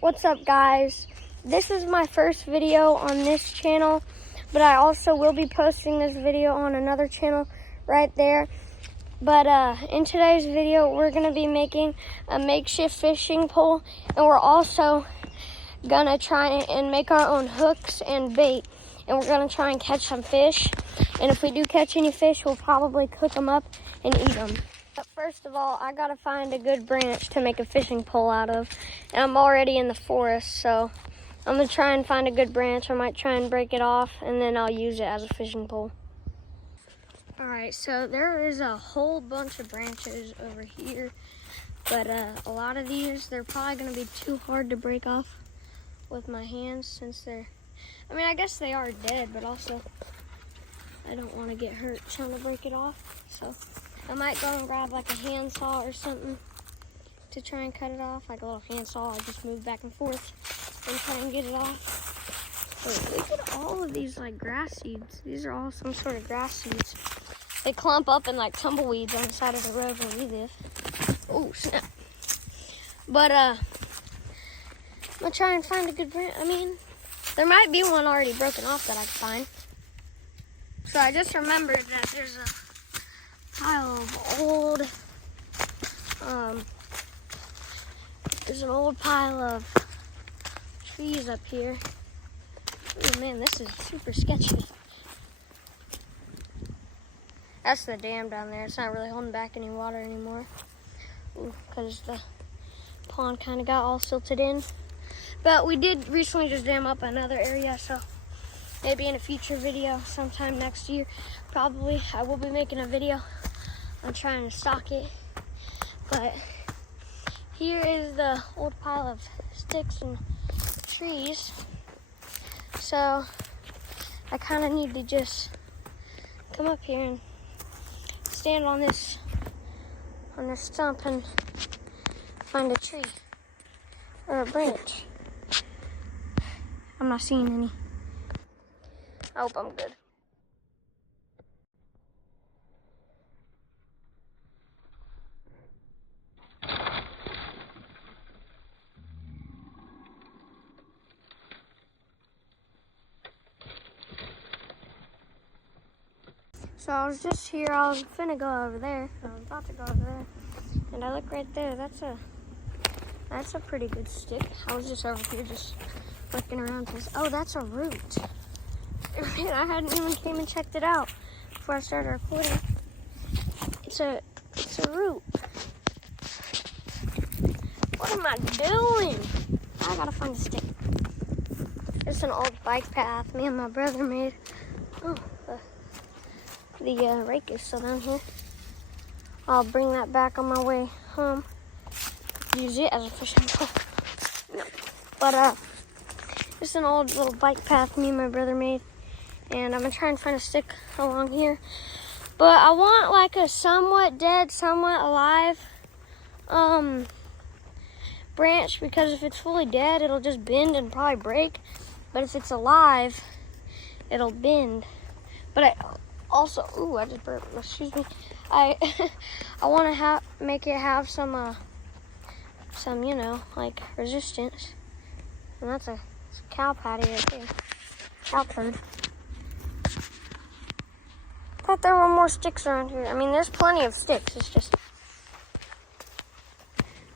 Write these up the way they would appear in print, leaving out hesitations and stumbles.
What's up, guys? This is my first video on this channel, but I also will be posting this video on another channel right there. But in today's video, we're gonna be making a makeshift fishing pole, and we're also gonna try and make our own hooks and bait, and we're gonna try and catch some fish. And if we do catch any fish, we'll probably cook them up and eat them. But first of all, I gotta find a good branch to make a fishing pole out of. And I'm already in the forest, so I'm gonna try and find a good branch. I might try and break it off, and then I'll use it as a fishing pole. All right, so there is a whole bunch of branches over here, but a lot of these, they're probably gonna be too hard to break off with my hands since I guess they are dead, but also I don't wanna get hurt trying to break it off, so I might go and grab like a handsaw or something to try and cut it off, like a little handsaw. I just move back and forth and try and get it off. Wait, look at all of these like grass seeds. These are all some sort of grass seeds. They clump up in like tumbleweeds on the side of the road where we live. Oh, snap. But I'm gonna try and find a good branch. There might be one already broken off that I can find. So I just remembered that there's a pile of old, there's an old pile of trees up here. Oh man, this is super sketchy. That's the dam down there. It's not really holding back any water anymore because the pond kind of got all silted in. But we did recently just dam up another area, so maybe in a future video sometime next year, probably I will be making a video. I'm trying to stock it, but here is the old pile of sticks and trees. So I kind of need to just come up here and stand on this stump and find a tree or a branch. I'm not seeing any. I hope I'm good. So I was just here, I was finna go over there. I was about to go over there. And I look right there, that's a pretty good stick. I was just over here just looking around. Oh, that's a root. I hadn't even came and checked it out before I started recording. It's a root. What am I doing? I gotta find a stick. It's an old bike path me and my brother made. Oh, the rake is still down here. I'll bring that back on my way home. Use it as a fishing pole. No. But it's an old little bike path me and my brother made. And I'm gonna try and find a stick along here. But I want like a somewhat dead, somewhat alive branch, because if it's fully dead, it'll just bend and probably break. But if it's alive, it'll bend. But I also, ooh, I just burped, excuse me. I want to make it have some, like resistance. And it's a cow patty right there. Cow turd. Thought there were more sticks around here. There's plenty of sticks. It's just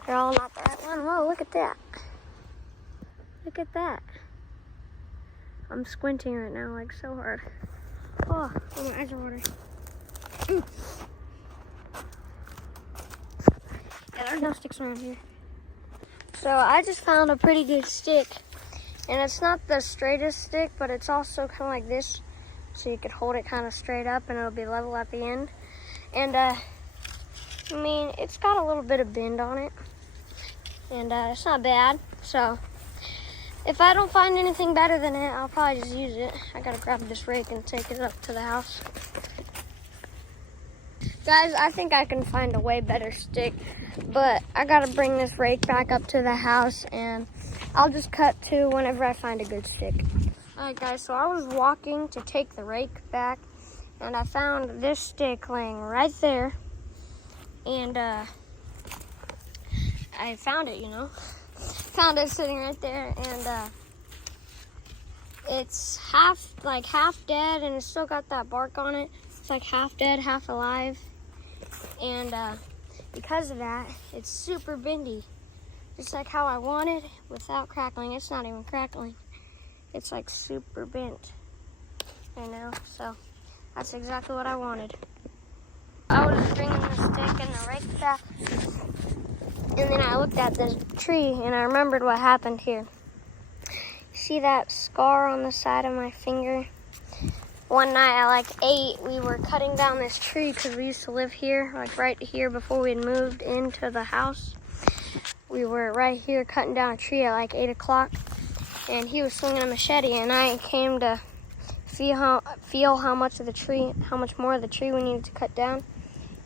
they're all not the right one. Whoa, look at that. Look at that. I'm squinting right now, like so hard. Oh, my eyes are watering. Yeah, there's no sticks around here. So I just found a pretty good stick. And it's not the straightest stick, but it's also kind of like this. So you could hold it kind of straight up and it'll be level at the end. And it's got a little bit of bend on it. And it's not bad. So if I don't find anything better than it, I'll probably just use it. I gotta grab this rake and take it up to the house. Guys, I think I can find a way better stick, but I gotta bring this rake back up to the house, and I'll just cut to whenever I find a good stick. Alright guys, so I was walking to take the rake back, and I found this stick laying right there, and I found it, found it sitting right there, and it's half dead, and it's still got that bark on it. It's like half dead, half alive, and because of that, it's super bendy, just like how I wanted, without crackling. It's not even crackling. It's like super bent right now, so that's exactly what I wanted. I was bringing the stick and the rake back, and then I looked at this tree and I remembered what happened here. See that scar on the side of my finger? One night at like 8, we were cutting down this tree because we used to live here, like right here before we had moved into the house. We were right here cutting down a tree at like 8 o'clock, and he was swinging a machete, and I came to feel how much more of the tree we needed to cut down.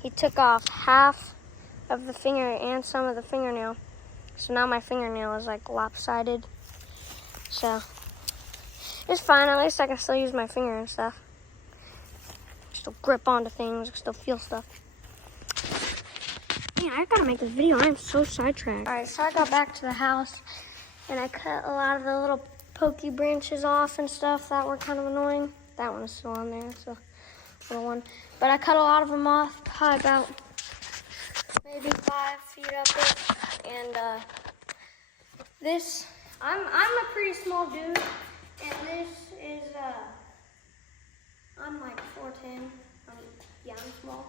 He took off half of the finger and some of the fingernail. So now my fingernail is like lopsided. So it's fine, at least I can still use my finger and stuff. Still grip onto things, still feel stuff. Man, I gotta make this video, I'm so sidetracked. Alright, so I got back to the house and I cut a lot of the little pokey branches off and stuff that were kind of annoying. That one is still on there, so little one. But I cut a lot of them off, probably about maybe 5 feet up it. And this, I'm a pretty small dude, and this is I'm like 4'10". Yeah, I'm small.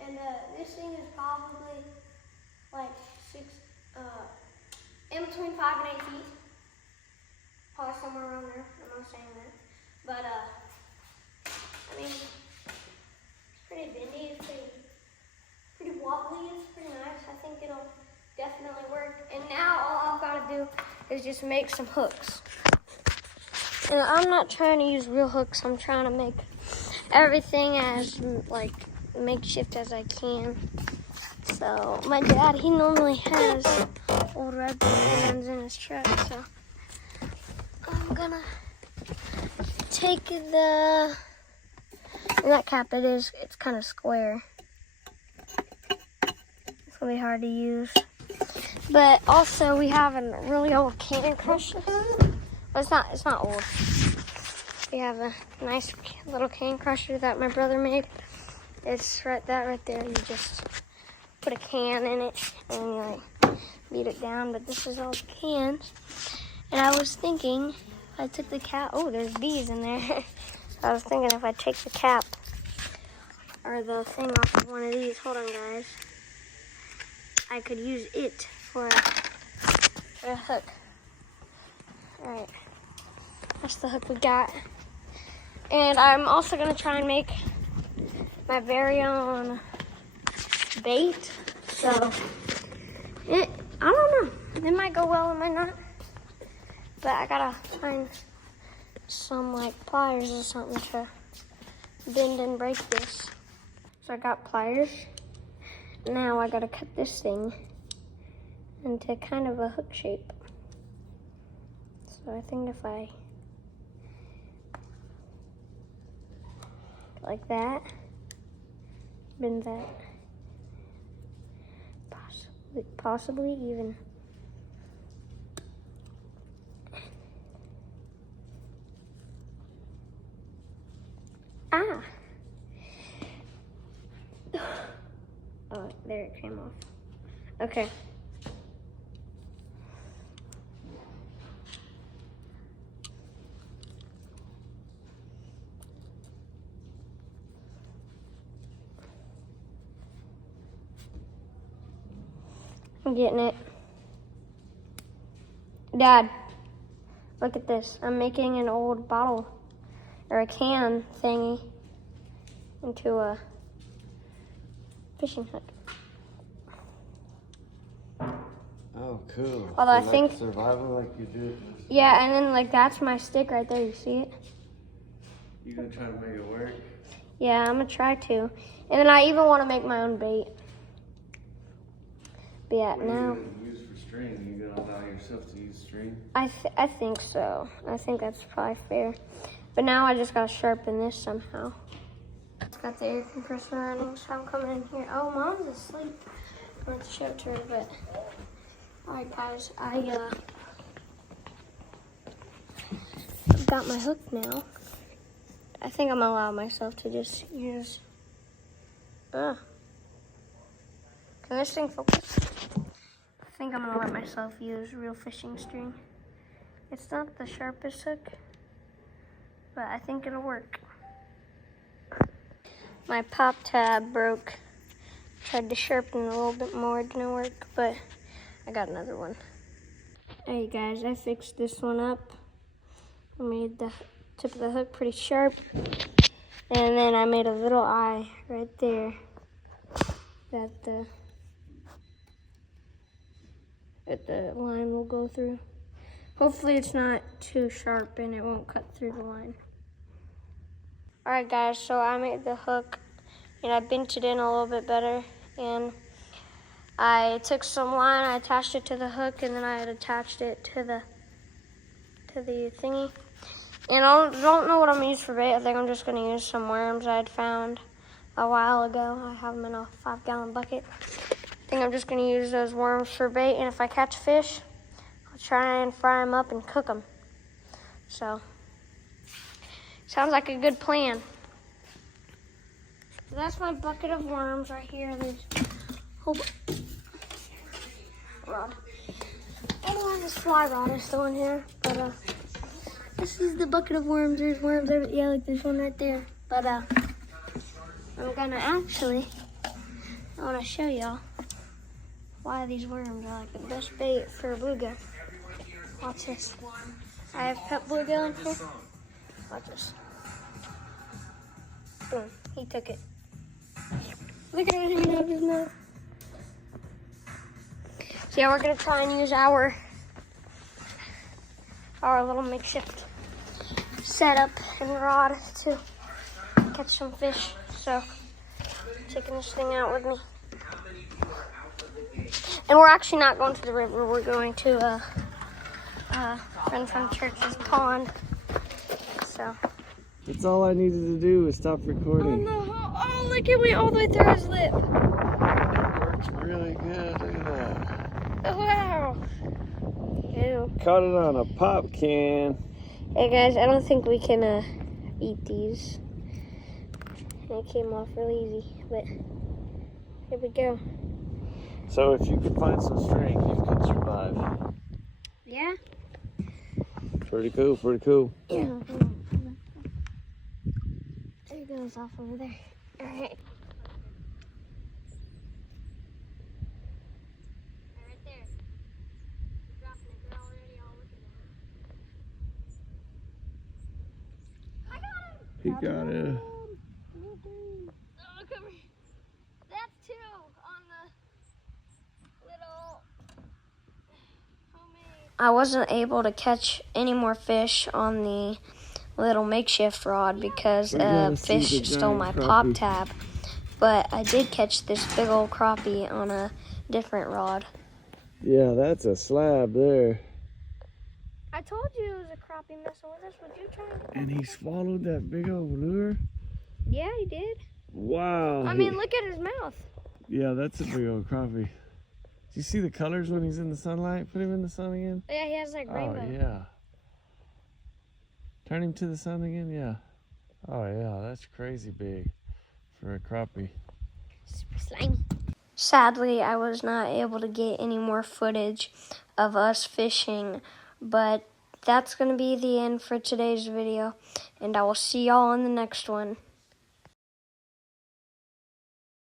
And this thing is probably like in between 5 and 8 feet. Probably somewhere around there. I'm not saying that, but I mean, it's pretty bendy. It's pretty wobbly. It's pretty nice. I think it'll definitely work. And now all I've got to do is just make some hooks. And I'm not trying to use real hooks. I'm trying to make everything as like makeshift as I can. So my dad, he normally has old Red Bull cans in his truck. So I'm gonna take the, and that cap, it's kind of square. It's gonna be hard to use. But also we have a really old can crusher. Well, it's not old. We have a nice little cane crusher that my brother made. It's right there. You just put a can in it and you like beat it down. But this is all the cans. And I was thinking, if I took the cap, oh, there's bees in there. So I was thinking if I take the cap or the thing off of one of these, hold on guys, I could use it for a hook. All right, that's the hook we got. And I'm also gonna try and make my very own bait. So I don't know, it might go well, it might not. But I gotta find some like pliers or something to bend and break this. So I got pliers. Now I gotta cut this thing into kind of a hook shape. So I think if I like that, bend that, possibly even oh, there it came off. Okay. I'm getting it. Dad, look at this. I'm making an old bottle or a can thingy into a fishing hook. Oh, cool. Although I like think survival, like you do. Yeah, and then like that's my stick right there. You see it? You gonna try to make it work? Yeah, I'm gonna try to. And then I even want to make my own bait. But yeah, what now. What are you gonna use for string? You gonna allow yourself to use string? I think so. I think that's probably fair. But now I just gotta sharpen this somehow. It's got the air compressor running, so I'm coming in here. Oh, Mom's asleep. I want to show it to her, but Alright guys, I've got my hook now. I think I'm gonna allow myself to just use, can this thing focus? I think I'm gonna let myself use real fishing string. It's not the sharpest hook, but I think it'll work. My pop tab broke. Tried to sharpen it a little bit more, it didn't work, but I got another one. Hey guys, I fixed this one up. I made the tip of the hook pretty sharp. And then I made a little eye right there that the line will go through. Hopefully it's not too sharp and it won't cut through the line. Alright guys, so I made the hook and I bent it in a little bit better, and I took some line, I attached it to the hook, and then I had attached it to the thingy. And I don't know what I'm gonna use for bait. I think I'm just gonna use some worms I had found a while ago. I have them in a 5-gallon bucket. I think I'm just gonna use those worms for bait, and if I catch fish, I'll try and fry them up and cook them. So, sounds like a good plan. So that's my bucket of worms right here. There's a whole rod. Oh, this fly rod is still in here, but this is the bucket of worms. There's worms there, yeah, like this one right there. But I'm gonna I wanna show y'all why these worms are like the best bait for a bluegill. Watch this. I have pet bluegill in here. Watch this. Boom, he took it. Look at it hanging out of his mouth. So yeah, we're gonna try and use our little makeshift setup and rod to catch some fish. So, taking this thing out with me. And we're actually not going to the river. We're going to a friend from church's pond. So. That's all I needed to do was stop recording. Oh no! Oh, look, it went all the way through his lip. It works really good. Look at that. Oh, wow. Ew. Caught it on a pop can. Hey guys, I don't think we can eat these. It came off really easy, but here we go. So if you could find some string, you could survive. Yeah? Pretty cool, pretty cool. Yeah. There it goes off over there. All right. Right there. You're dropping it. They're already all looking at it. I got him! He got it. Oh, come here. That's 2 on the little homemade. I wasn't able to catch any more fish on the little makeshift rod because fish stole my pop tab. But I did catch this big old crappie on a different rod. Yeah, that's a slab there. I told you it was a crappie messing with us. Would you try it? And he swallowed that big old lure? Yeah, he did. Wow. I mean, look at his mouth. Yeah, that's a big old crappie. Do you see the colors when he's in the sunlight? Put him in the sun again. Yeah, he has like rainbow. Oh, yeah. Turn him to the sun again, yeah. Oh, yeah, that's crazy big for a crappie. Super slimy. Sadly, I was not able to get any more footage of us fishing, but that's going to be the end for today's video, and I will see y'all in the next one.